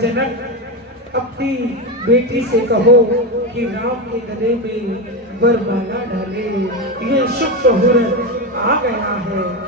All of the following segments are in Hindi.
जनक अपनी बेटी से कहो कि राम के गले में वरमाला डाले, ये शुभ मुहूर्त आ गया है।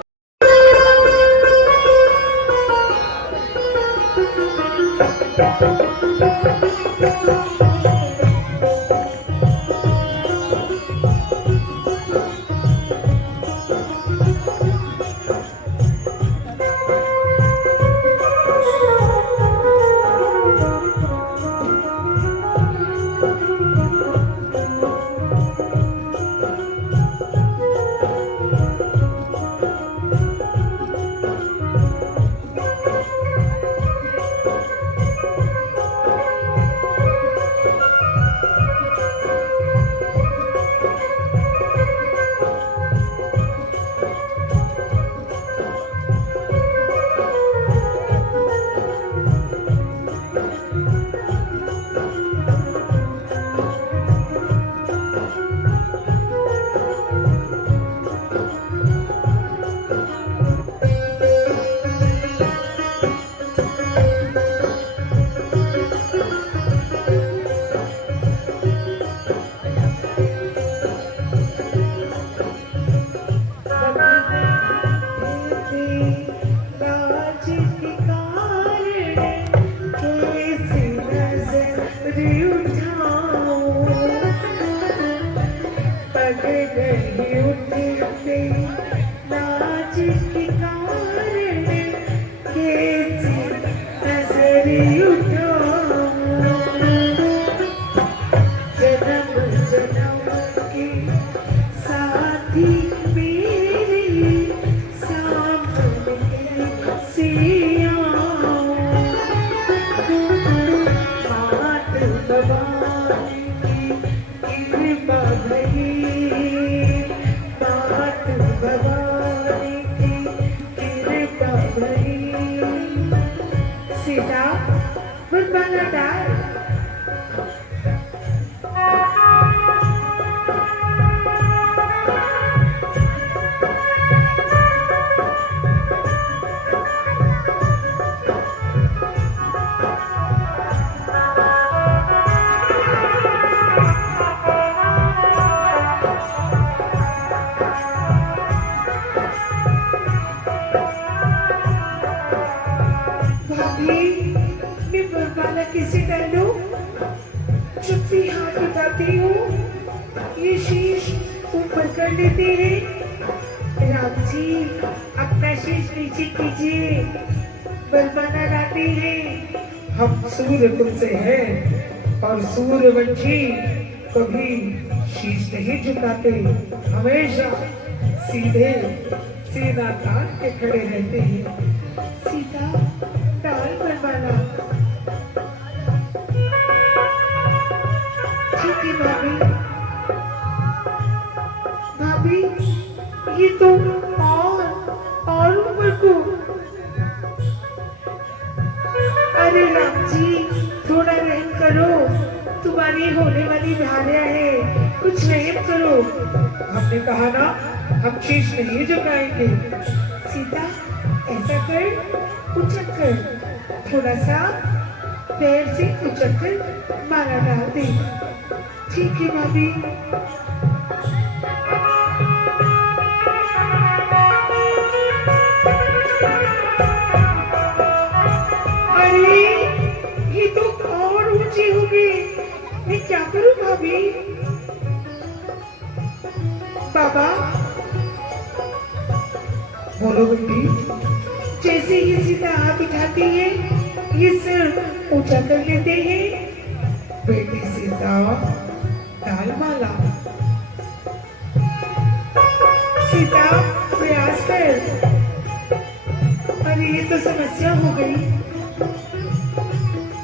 हम सूर्य तुमसे हैं और सूर्यवंशी कभी शीश नहीं झुकाते, हमेशा सीधे सीधा तान के खड़े रहते हैं। सीधा ताल बनवाना। ठीक है भाभी। भाभी ये तो और ऊपर को। अरे राम जी थोड़ा रहम करो, तुम्हारी होने वाली भार्या है, कुछ रहम करो। हमने कहा ना हम शीश नहीं झुकाएंगे। सीता ऐसा कर, उछक कर, थोड़ा सा पैर से उछक कर माला डाल दे। ठीक है भाभी। मैं क्या करूं भाभी? बाबा बोलो बेटी। जैसे ही सीता हाथ उठाती है ये सिर ऊंचा कर लेते हैं। बेटी सीता डाल माला। सीता प्रयास कर। अरे ये तो समस्या हो गई।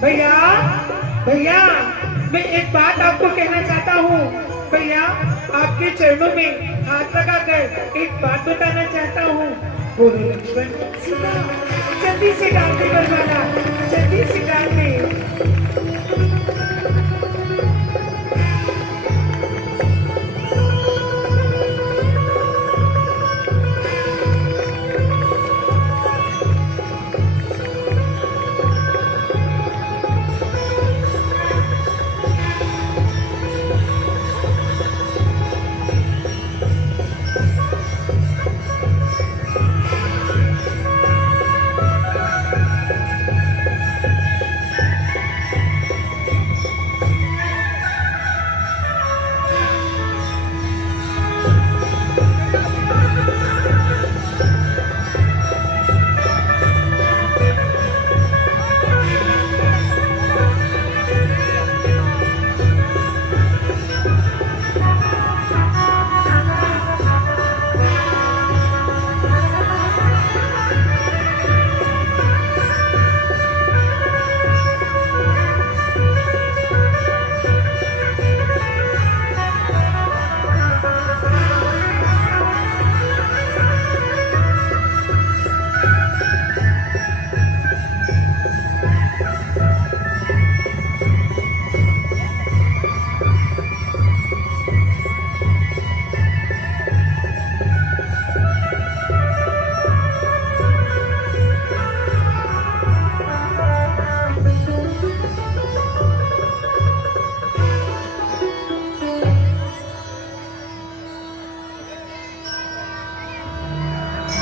भैया भैया मैं एक बात आपको कहना चाहता हूँ। भैया आपके चरणों में हाथ लगाकर एक बात बताना चाहता हूँ। बोलो लक्ष्मण। सीता जल्दी से डाल दे बरमाला, जल्दी से डाल दे।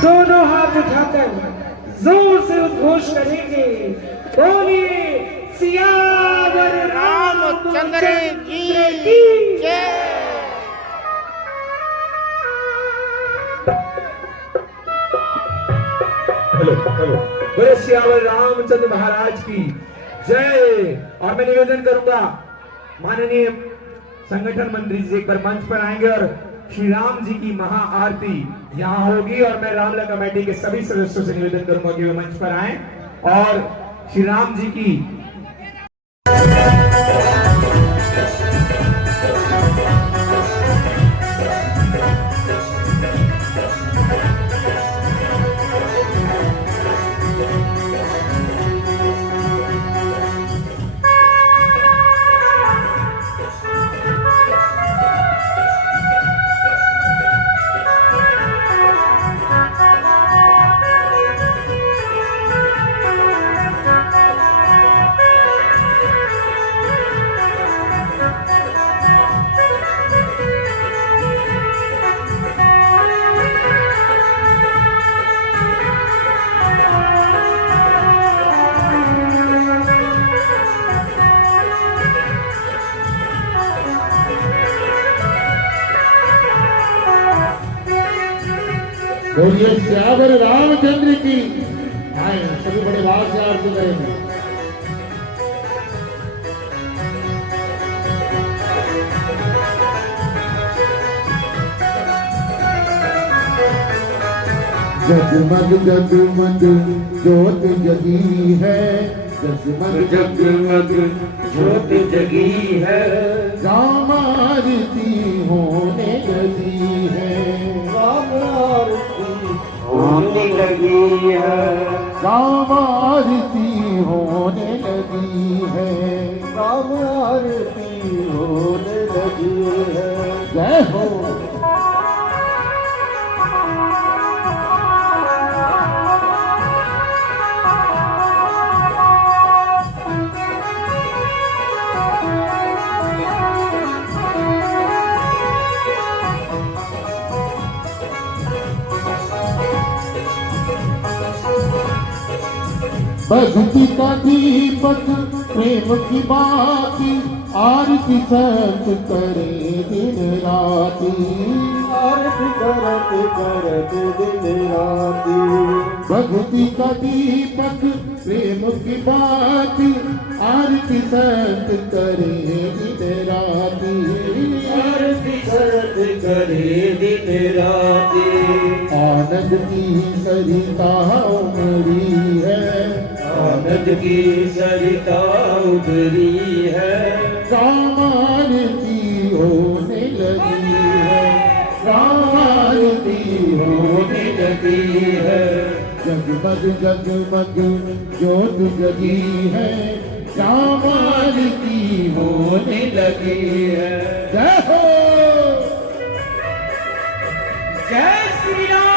दोनों हाथ उठाकर जोर से उद्घोष करेंगे, बोलिए सियावर रामचंद्र जी की जय। हेलो हेलो, बोले सियावर रामचंद्र महाराज की जय। और मैं निवेदन करूंगा माननीय संगठन मंत्री जी एक बार मंच पर आएंगे और श्री राम जी की महाआरती यहाँ होगी और मैं रामलला कमेटी के सभी सदस्यों से निवेदन करूंगा कि वे मंच पर आएं और श्री राम जी की बोलिए सियावर रामचंद्र की। आए सभी बड़े भाव से आरती करेंगे। जगमग जगमग ज्योत जगी है, जगमग जगमग ज्योत जगी है, राम आरती होने लगी है, राम आरती होने लगी है, राम आरती होने लगी है, राम आरती होने लगी है। जय हो। भक्ति का दीपक प्रेम की बाती, आरती सत करे दिन राती, आरती करत करत दिन राती, भक्ति का दीपक प्रेम की बाती, आरती सत करे दिन राती, आरती करत करे दिन राती। आनंद की सरिता उमड़ी है, आनंद की सरिता उभरी है, राम आरती होने लगी है, राम आरती होने लगी है, जगमग जगमग ज्योत जगी है, राम आरती होने लगी है। जय हो। जय श्री राम।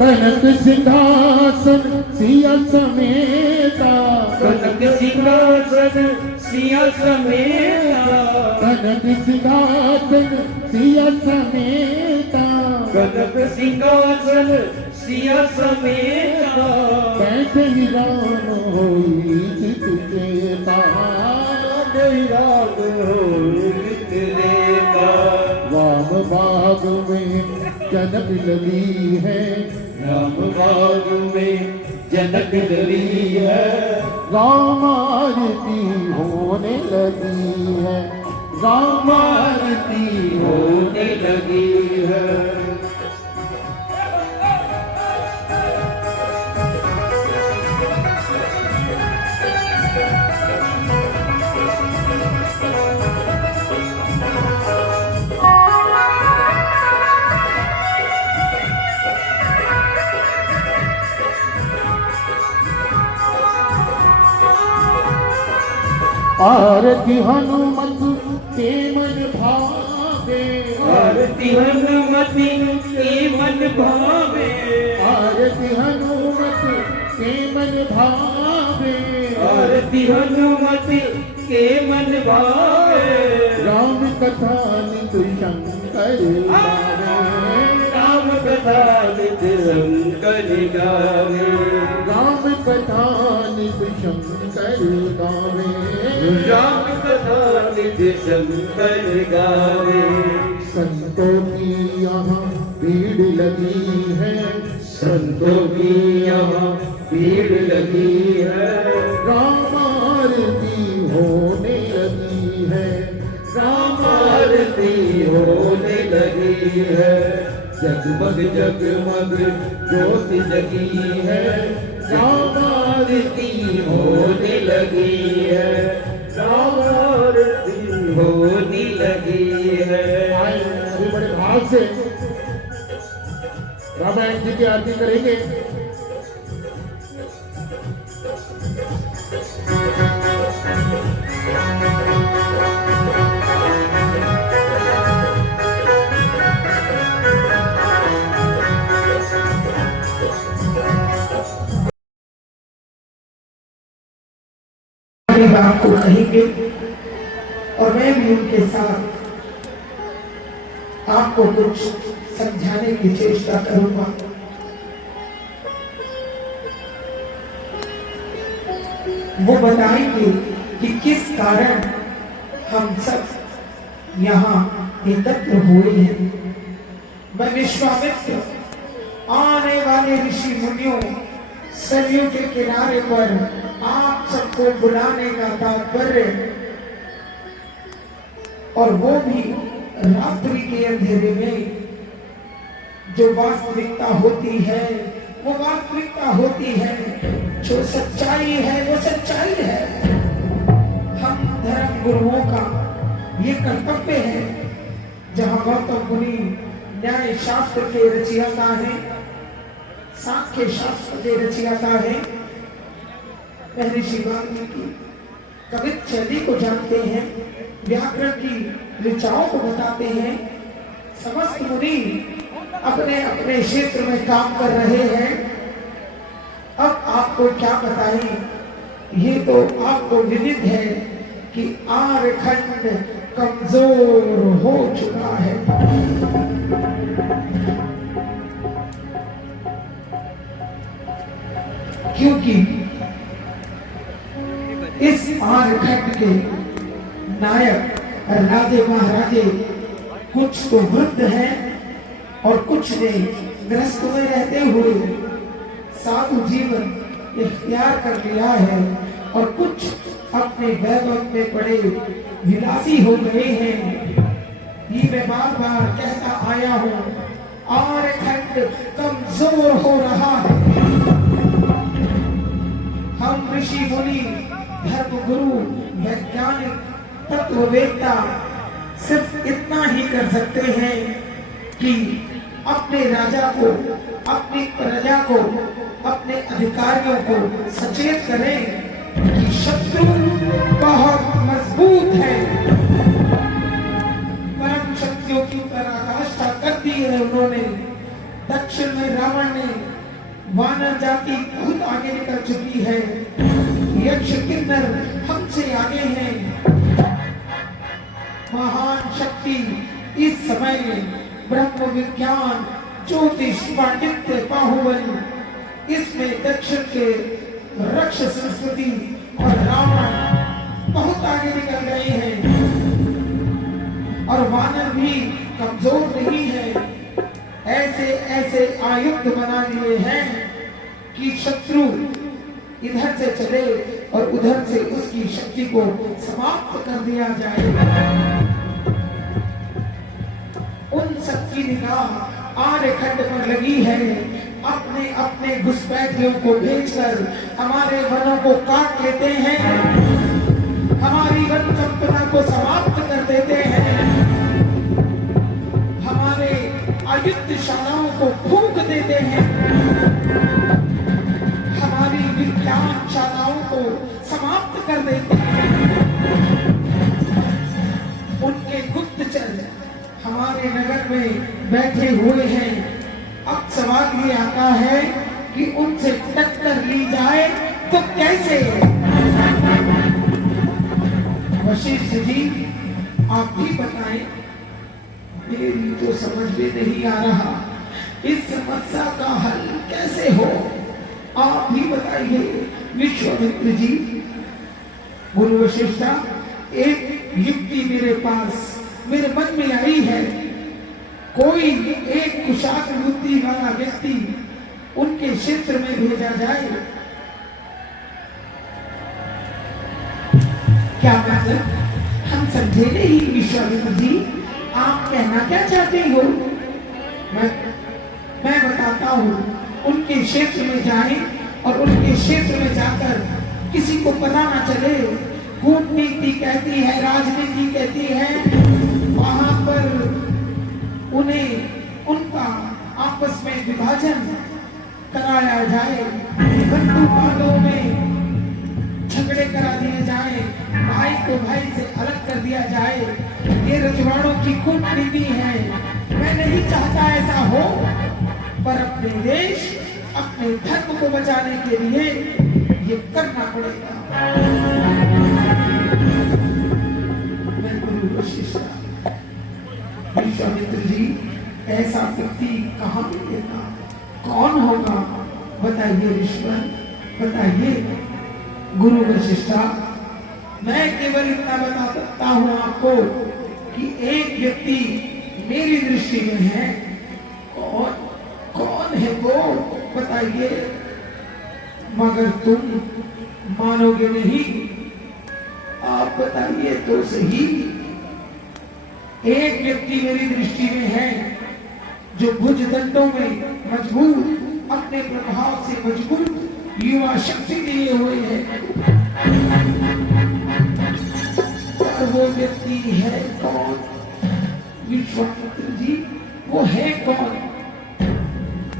कनक सिंहासन सिया समेता, कनक सिंहासन सिया समेता, कनक सिंहासन सिया समेता, कनक सिंहासन सिया समेता, बैठे ही राम होई चित चेता, राम होई चित लेता, राम बाग में जनक लगी है, राम बाग में जनक लगी है, राम आरती होने लगी है, राम आरती होने लगी है। आरती हनुमत के मन भाग आरती हनुमति के मन भावे, आरती हनुमति के मन भावे, आरती हनुमति के मन भावे, राम कथा नित शंकर गावे, राम कथा नित शंकर गावे, राम कथा नित शंकर गावे, राम कथा नित शंकर गावे। संतों की यहाँ भीड़ लगी है, संतों की यहाँ भीड़ लगी है, राम आरती होने लगी है, राम आरती होने लगी है, जगमग जगमग ज्योति जगी है, राम आरती होने लगी है, राम आरती होने लगी है। आए अभी बड़े भाव से रामायण जी की आरती करेंगे। अपनी बात को कहेंगे और मैं भी उनके साथ आपको कुछ समझाने की चेष्टा करूंगा। वो बताएंगे कि किस कारण हम सब यहाँ एकत्र हुए हैं। मैं विश्वामित्र आने वाले ऋषि मुनियों सरयू के किनारे पर आप सबको बुलाने का तात्पर्य, और वो भी रात्रि के अंधेरे में। जो वास्तविकता होती है वो वास्तविकता होती है, जो सच्चाई है वो सच्चाई है। हम धर्म गुरुओं का ये कर्तव्य है, जहाँ गौतम मुनि न्याय शास्त्र के रचयिता हैं, सांख्य शास्त्र के रचयिता हैं, महर्षि वाल्मीकि कवित्व शैली को जानते हैं, व्याकरण की ऋचाओं को बताते हैं। समस्त मुनि अपने अपने क्षेत्र में काम कर रहे हैं। अब आपको क्या बताएं, ये तो आपको विदित है कि आर्यखंड कमजोर हो चुका है। क्योंकि इस आर्यखंड के नायक राजे महाराजे कुछ तो वृद्ध हैं और कुछ ने गृहस्थ में रहते हुए साधु जीवन इख्तियार कर लिया है, और कुछ अपने वैभव में पड़े विलासी हो गए हैं। ये मैं बार बार कहता आया हूँ, आर्यखंड कमजोर हो रहा है। हम ऋषि मुनि, धर्म गुरु, वैज्ञानिक, तत्ववेत्ता सिर्फ इतना ही कर सकते हैं कि अपने राजा को, अपनी प्रजा को, अपने अधिकारियों को सचेत करें कि शत्रु बहुत मजबूत है। परम शक्तियों की पराकाष्ठा कर दी है उन्होंने। दक्षिण में रावण ने, वानर जाति बहुत आगे निकल चुकी है। यक्ष किन्नर हमसे आगे हैं। महान शक्ति इस समय ब्रह्म विज्ञान, ज्योतिष, पांडित्य, बाहुबल, इसमें दक्षिण के रक्ष संस्कृति और रावण बहुत आगे निकल गए हैं। और वानर भी कमजोर नहीं है। ऐसे ऐसे आयुध बना लिए हैं कि शत्रु इधर से चले और उधर से उसकी शक्ति को समाप्त कर दिया जाए। उन सबकी निगाह आर्यखंड पर लगी है। अपने अपने घुसपैठियों को भेजकर हमारे वनों को काट लेते हैं, हमारी वन संपदा को समाप्त कर देते हैं, हमारे आयुधशालाओं को फूंक देते हैं, हमारी विज्ञान शालाओं को समाप्त कर देते हैं। उनके गुप्तचर हमारे नगर में बैठे हुए हैं। अब सवाल ये आता है कि उनसे टक्कर ली जाए तो कैसे? वशिष्ठ जी आप भी बताएं, मेरी तो समझ में नहीं आ रहा इस समस्या का हल कैसे हो, आप भी बताइए विश्वामित्र जी। गुरु वशिष्ठा, एक युक्ति मेरे मन में आई है। कोई एक कुशाग्र बुद्धि वाला व्यक्ति उनके क्षेत्र में भेजा जाए। क्या मतलब? हम समझे नहीं विश्वामित्र जी, आप कहना क्या चाहते हो? मैं बताता हूँ, उनके क्षेत्र में जाएं और उनके क्षेत्र में जाकर किसी को पता ना चले। कूटनीति कहती है, राजनीति कहती है, वहां पर उन्हें उनका आपस में विभाजन कराया जाए, बंधुवादों में झगड़े करा दिए जाए, भाई को भाई से अलग कर दिया जाए। ये रजवाड़ों की कूटनीति है। मैं नहीं चाहता ऐसा हो, पर अपने देश अपने धर्म को बचाने के लिए ये करना पड़ेगा। मैं गुरु वशिष्ठ, विश्वामित्र जी ऐसा व्यक्ति कहाँ मिलेगा, कौन होगा बताइए ऋषिवर, बताइए। गुरु वशिष्ठा, मैं केवल इतना बता सकता हूँ आपको कि एक व्यक्ति मेरी दृष्टि में है। कौन है वो बताइए। मगर तुम मानोगे नहीं, आप बताइए तो सही। एक व्यक्ति मेरी दृष्टि में है जो भुजदंडों में मजबूत, अपने प्रभाव से मजबूत युवा शक्ति लिए हुए है। और वो व्यक्ति है कौन विश्वामित्र जी? वो है कौन?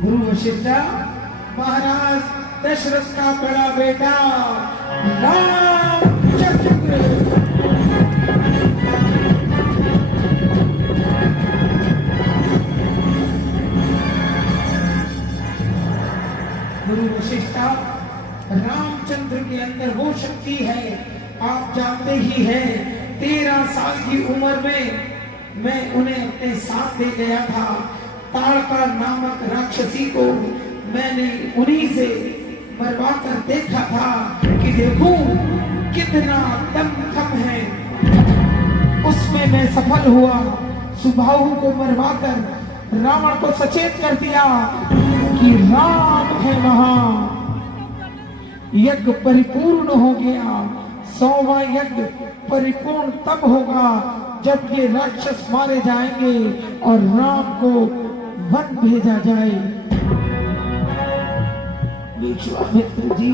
गुरु वशिष्ठा, महाराज दशरथ का बड़ा बेटा रामचंद्र। गुरु वशिष्ठा, रामचंद्र के अंदर वो शक्ति है, आप जानते ही हैं। 13 साल की उम्र में मैं उन्हें अपने साथ ले गया था। ताड़का नामक राक्षसी को मैंने उन्हीं से मरवा कर देखा था कि देखूं कितना दमखम है। उसमें मैं सफल हुआ। सुबाहु को मरवा कर रावण को सचेत कर दिया कि राम है वहां। यज्ञ परिपूर्ण हो गया। 100वां यज्ञ परिपूर्ण तब होगा जब ये राक्षस मारे जाएंगे और राम को वन भेजा जाए। विश्वामित्र जी,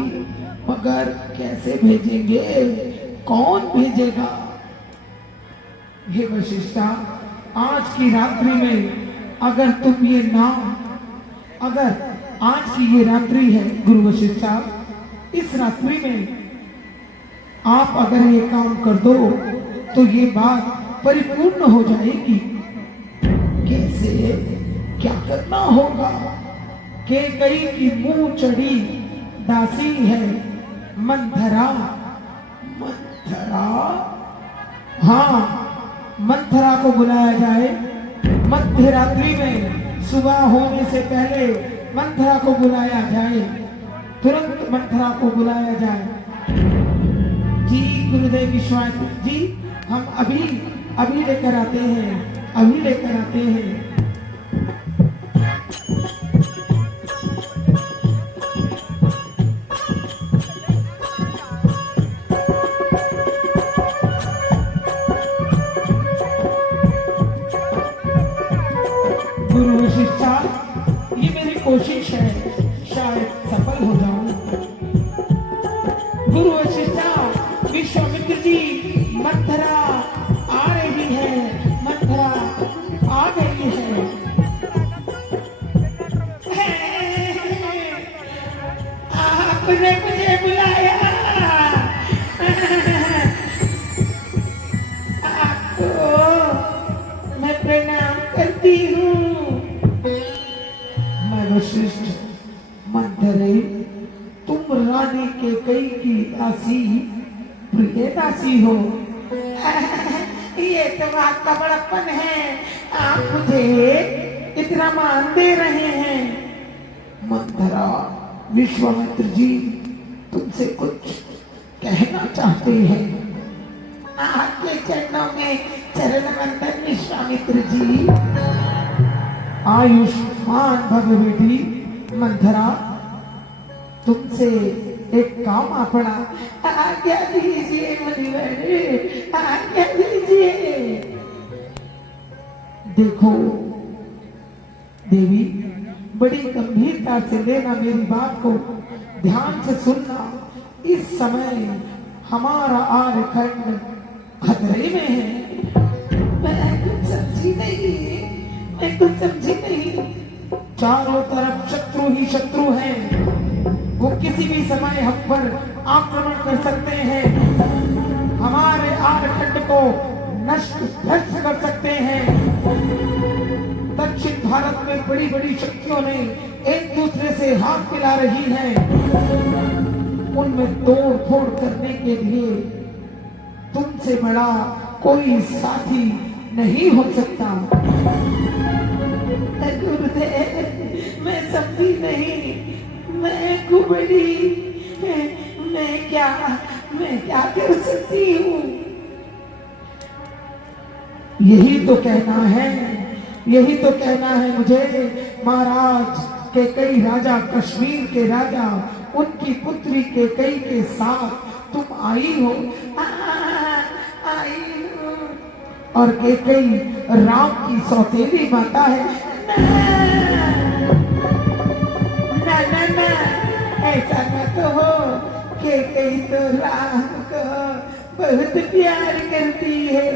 मगर कैसे भेजेंगे, कौन भेजेगा? हे वशिष्ठा, आज की रात्रि में अगर तुम ये नाम, अगर आज की ये रात्रि है गुरु वशिष्ठा, इस रात्रि में आप अगर ये काम कर दो तो ये बात परिपूर्ण हो जाएगी। कैसे, क्या करना होगा? कैकेयी की मुंह चढ़ी दासी है मंथरा। मंथरा, हाँ, मंथरा को बुलाया जाए। मध्य रात्रि में सुबह होने से पहले मंथरा को बुलाया जाए। तुरंत मंथरा को बुलाया जाए। जी गुरुदेव विश्वामित्र जी, हम अभी लेकर आते हैं, अभी लेकर आते हैं। गुरु वशिष्ठा, ये मेरी कोशिश है, शायद सफल हो जाऊं। गुरु वशिष्ठा, विश्वामित्र जी, मंथरा आ रही है, मंथरा आ गई है। आपने मुझे बुलाया, आपको मैं प्रणाम दासी प्रिय दासी हो। ये तो आपका बड़प्पन है, आप मुझे इतना मान दे रहे हैं। मंथरा, विश्वामित्र जी तुमसे कुछ कहना चाहते हैं। आपके चरणों में चरण वंदन विश्वामित्र जी। आयुष्मान भव बेटी। मंथरा, तुमसे एक काम अपना आज्ञा दीजिए मुनिवर, आज्ञा दीजिए। देखो देवी, बड़ी गंभीरता से लेना मेरी बात को, ध्यान से सुनना। इस समय हमारा आर्यखंड खतरे में है। मैं कुछ समझी नहीं, मैं कुछ समझी नहीं। चारों तरफ शत्रु ही शत्रु हैं। वो किसी भी समय हम पर आक्रमण कर सकते हैं, हमारे आर्यखंड को नष्ट भ्रष्ट कर सकते हैं। दक्षिण भारत में बड़ी बड़ी शक्तियों ने एक दूसरे से हाथ मिला रही हैं। उनमें तोड़ फोड़ करने के लिए तुमसे बड़ा कोई साथी नहीं हो सकता। गुरुदेव, मैं समझी नहीं, मैं कुबड़ी, मैं क्या कर सकती हूँ? यही तो कहना है मुझे। महाराज के कई राजा, कश्मीर के राजा, उनकी पुत्री के कई के साथ तुम आई हो। आई हो। और के कई राम की सौतेली माता है। ना, ऐसा मत हो। के कई तो राम को बहुत प्यार करती है।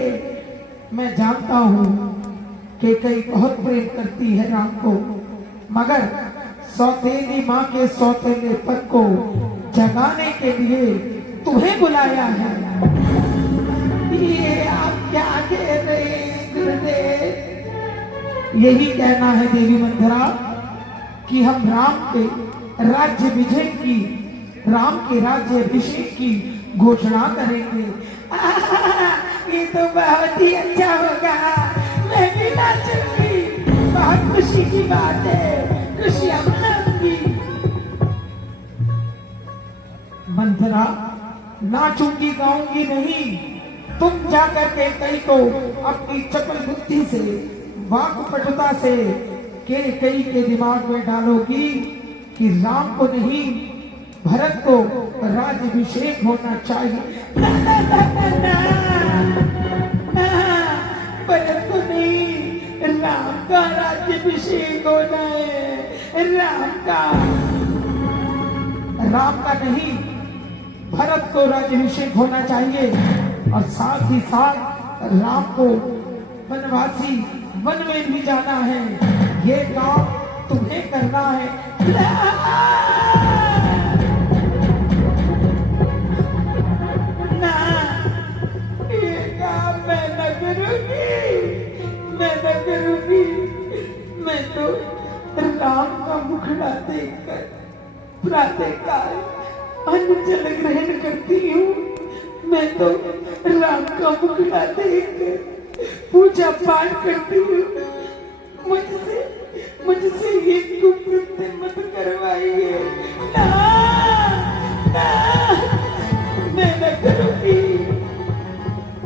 मैं जानता हूँ कि कई बहुत प्रेम करती है राम को, मगर सौतेली माँ के सौतेले पद को जगाने के लिए तुम्हें बुलाया है। ये आप क्या कह रहे हैं गुरुदेव? यही कहना है देवी मंथरा कि हम राम के राज्य विजय की, राम के राज्य अभिषेक की घोषणा करेंगे। ये तो बहुत ही अच्छा होगा, मैं भी नाचूंगी। बहुत खुशी की बात है, खुशियां मनाऊंगी। मंथरा, नाचूंगी गाऊंगी नहीं, तुम जाकर के कई को अपनी चपल बुद्धि से, वाकपटुता से कई के दिमाग में डालोगी कि राम को नहीं, भरत को राज्याभिषेक होना चाहिए। भरत को नहीं, राम का राज्याभिषेक होना है। राम का नहीं, भरत को राज्याभिषेक होना चाहिए। और साथ ही साथ राम को वनवासी वन में भी जाना है। ये काम तुम्हें करना है। ना, ये काम मैं न करूंगी। मैं तो राम का मुखड़ा देखकर प्रातःकाल अन्न जल ग्रहण करती हूँ। मैं तो राम का मुखड़ा देखकर पूजा पाठ करती हूँ। मुझसे ये कुकृत्य मत करवाइए। ना, मैं न करूंगी।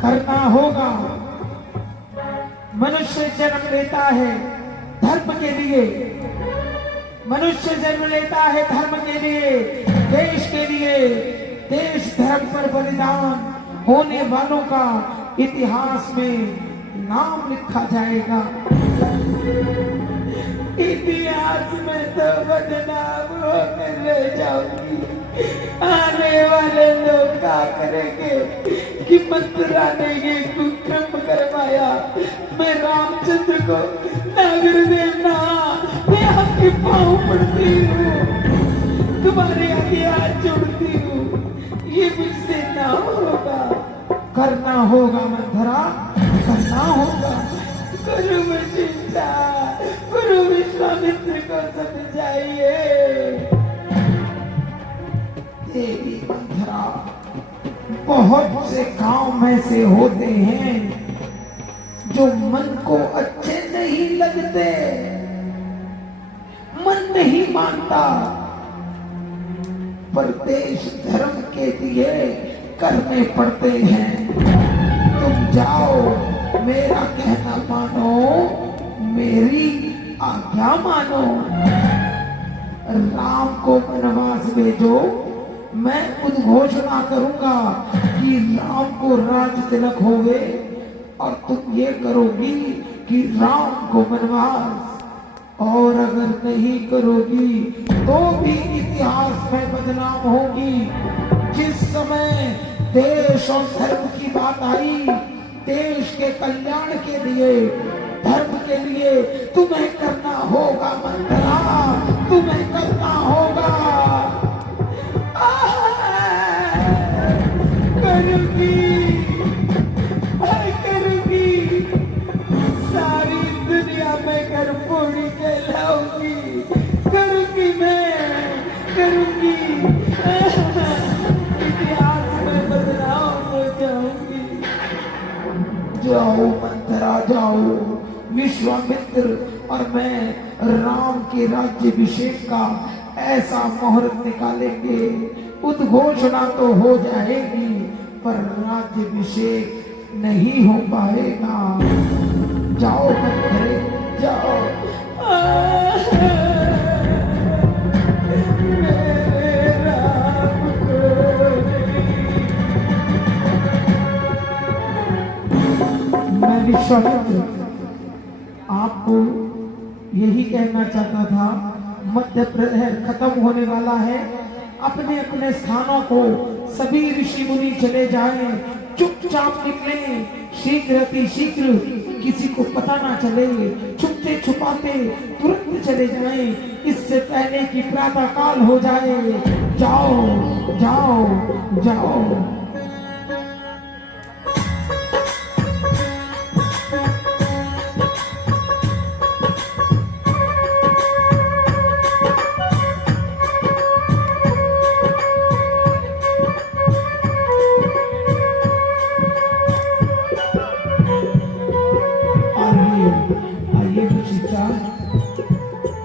करना होगा। मनुष्य जन्म लेता है धर्म के लिए, मनुष्य जन्म लेता है धर्म के लिए, देश के लिए। देश धर्म पर बलिदान होने वालों का इतिहास में नाम लिखा जाएगा। इतिहास में तो बदनाम होकर रह जाऊंगी। आने वाले लोग क्या करेंगे कि मंथरा ने ये कुक्रम करवाया। मैं रामचंद्र को, ना गुरुदेव ना, मैं आपके पाँव पड़ती हूँ, तुम्हारे आगे हाथ जोड़ती हूँ। ये मुझसे ना होगा। करना होगा मंथरा, करना होगा। गुरु वशिष्ठा, गुरु विश्वामित्र को समझाइए। देवी मंथरा बहुत से काम ऐसे होते हैं जो मन को अच्छे नहीं लगते, मन नहीं मानता, पर देश धर्म के लिए करने पड़ते हैं। तुम जाओ, मेरा कहना मानो, मेरी आज्ञा मानो। राम को वनवास भेजो, मैं उद्घोषणा करूंगा कि राम को राज तिलक होवे, और तुम ये करोगी कि राम को वनवास। और अगर नहीं करोगी तो भी इतिहास में बदनाम होगी। जिस समय देश और धर्म की बात आई, देश के कल्याण के लिए, धर्म के लिए तुम्हें करना होगा मंत्रा, तुम्हें करना होगा। करूंगी, सारी दुनिया में कर्पूरी कहलाऊंगी, करूंगी, मैं करूंगी, इतिहास में बदनाम हो जाऊंगी। जाओ मंत्रा जाओ, विश्वामित्र और मैं राम के राज्याभिषेक का ऐसा मुहूर्त निकालेंगे, उद्घोषणा तो हो जाएगी पर राज्याभिषेक नहीं हो पाएगा। जाओ मंत्रे जाओ। मेरे राम को मैं विश्वामित्र आपको यही कहना चाहता था, मध्य प्रहर खत्म होने वाला है। अपने अपने स्थानों को सभी ऋषि मुनि चले जाएं, चुपचाप निकले, शीघ्र अति शीघ्र, किसी को पता ना चले, छुपते छुपाते तुरंत चले जाएं, इससे पहले कि प्रातः काल हो जाए। जाओ जाओ जाओ।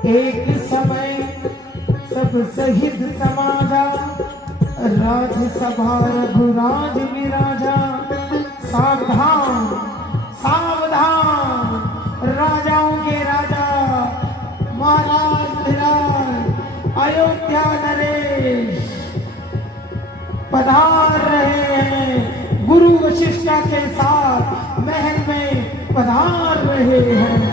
एक समय सब शहीद समाजा, राजसभा रघुराज विराजा। सावधान सावधान, राजाओं के राजा महाराज धीराज अयोध्या नरेश पधार रहे हैं, गुरु वशिष्ठा के साथ महल में पधार रहे हैं।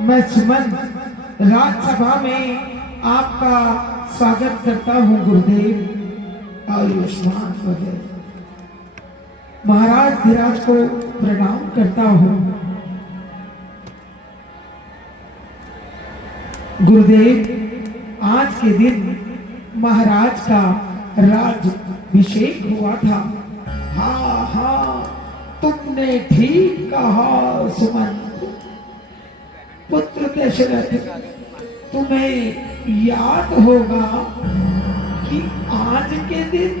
मैं सुमन राज्यसभा में आपका स्वागत करता हूँ गुरुदेव। आयुष्मान वगैरह महाराज धीराज को प्रणाम करता हूँ। गुरुदेव, आज के दिन महाराज का राज्याभिषेक हुआ था। हाँ हाँ, तुमने ठीक कहा सुमन। पुत्र दशरथ, तुम्हें याद होगा कि आज के दिन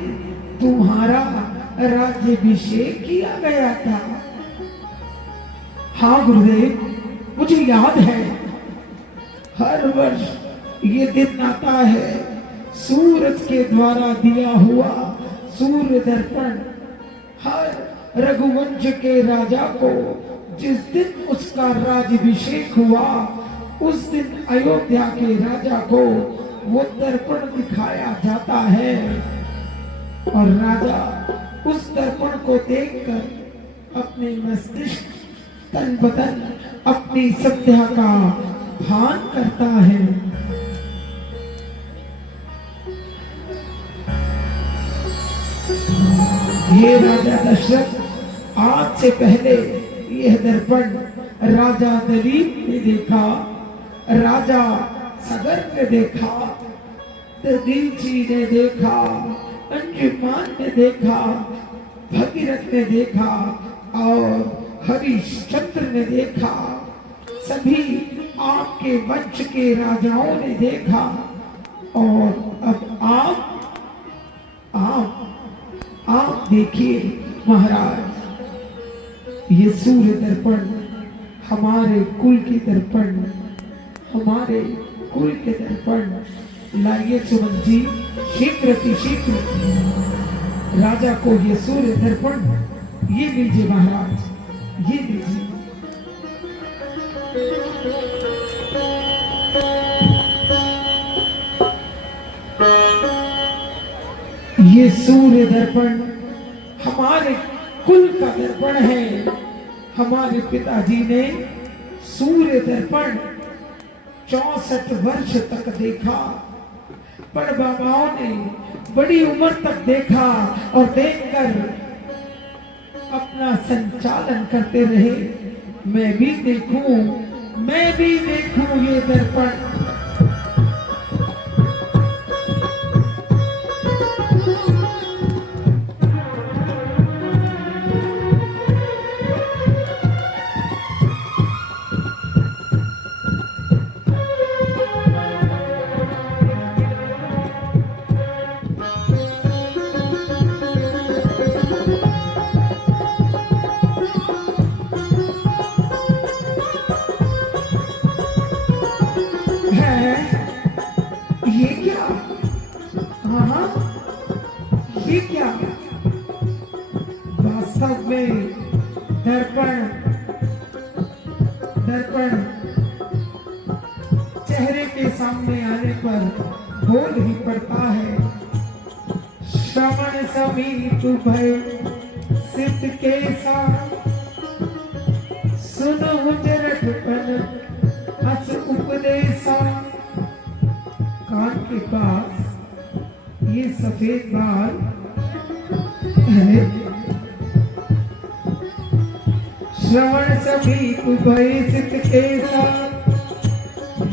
तुम्हारा राज्याभिषेक किया गया था। हाँ गुरुदेव, मुझे याद है। हर वर्ष ये दिन आता है। सूरज के द्वारा दिया हुआ सूर्य दर्पण हर रघुवंश के राजा को जिस दिन उसका राज्याभिषेक हुआ, उस दिन अयोध्या के राजा को वो दर्पण दिखाया जाता है और राजा उस दर्पण को देखकर अपने मस्तिष्क तन बदन अपनी सत्या का भान करता है। ये राजा दशरथ आज से पहले यह दर्पण राजा दलीप ने देखा, राजा सगर ने देखा, दलीप जी ने देखा, अंजुमान ने देखा, भगीरथ ने देखा और हरिश्चंद्र ने देखा। सभी आपके वंश के राजाओं ने देखा और अब आप देखिए महाराज, ये सूर्य दर्पण हमारे कुल के दर्पण, हमारे कुल के दर्पण। लाइए सुमन जी, शीघ्र अतिशीघ्र राजा को ये सूर्य दर्पण ये लीजिए महाराज, ये लीजिए। ये सूर्य दर्पण हमारे कुल का दर्पण है। हमारे पिताजी ने सूर्य दर्पण 64 वर्ष तक देखा, पर बाबाओं ने बड़ी उम्र तक देखा और देखकर अपना संचालन करते रहे। मैं भी देखूं ये दर्पण। ये क्या? हाँ, ये क्या? वास्तव में दर्पण चेहरे के सामने आने पर बोल ही पड़ता है। श्रवण समीप भय सिद्ध के साथ, सुनो जरठपन अस उपदेशा। कान के पास ये सफेद बाल है। श्रवण समीप भय सिद्ध के साथ,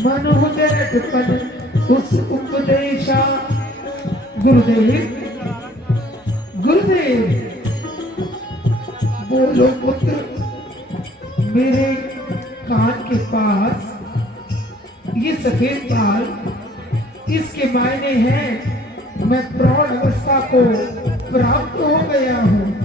मनोदरटपन उस उपदेशा। गुरुदेव बोलो पुत्र, मेरे कान के पास ये सफेद बाल, इसके मायने हैं मैं प्रौढ़ अवस्था को प्राप्त हो गया हूँ।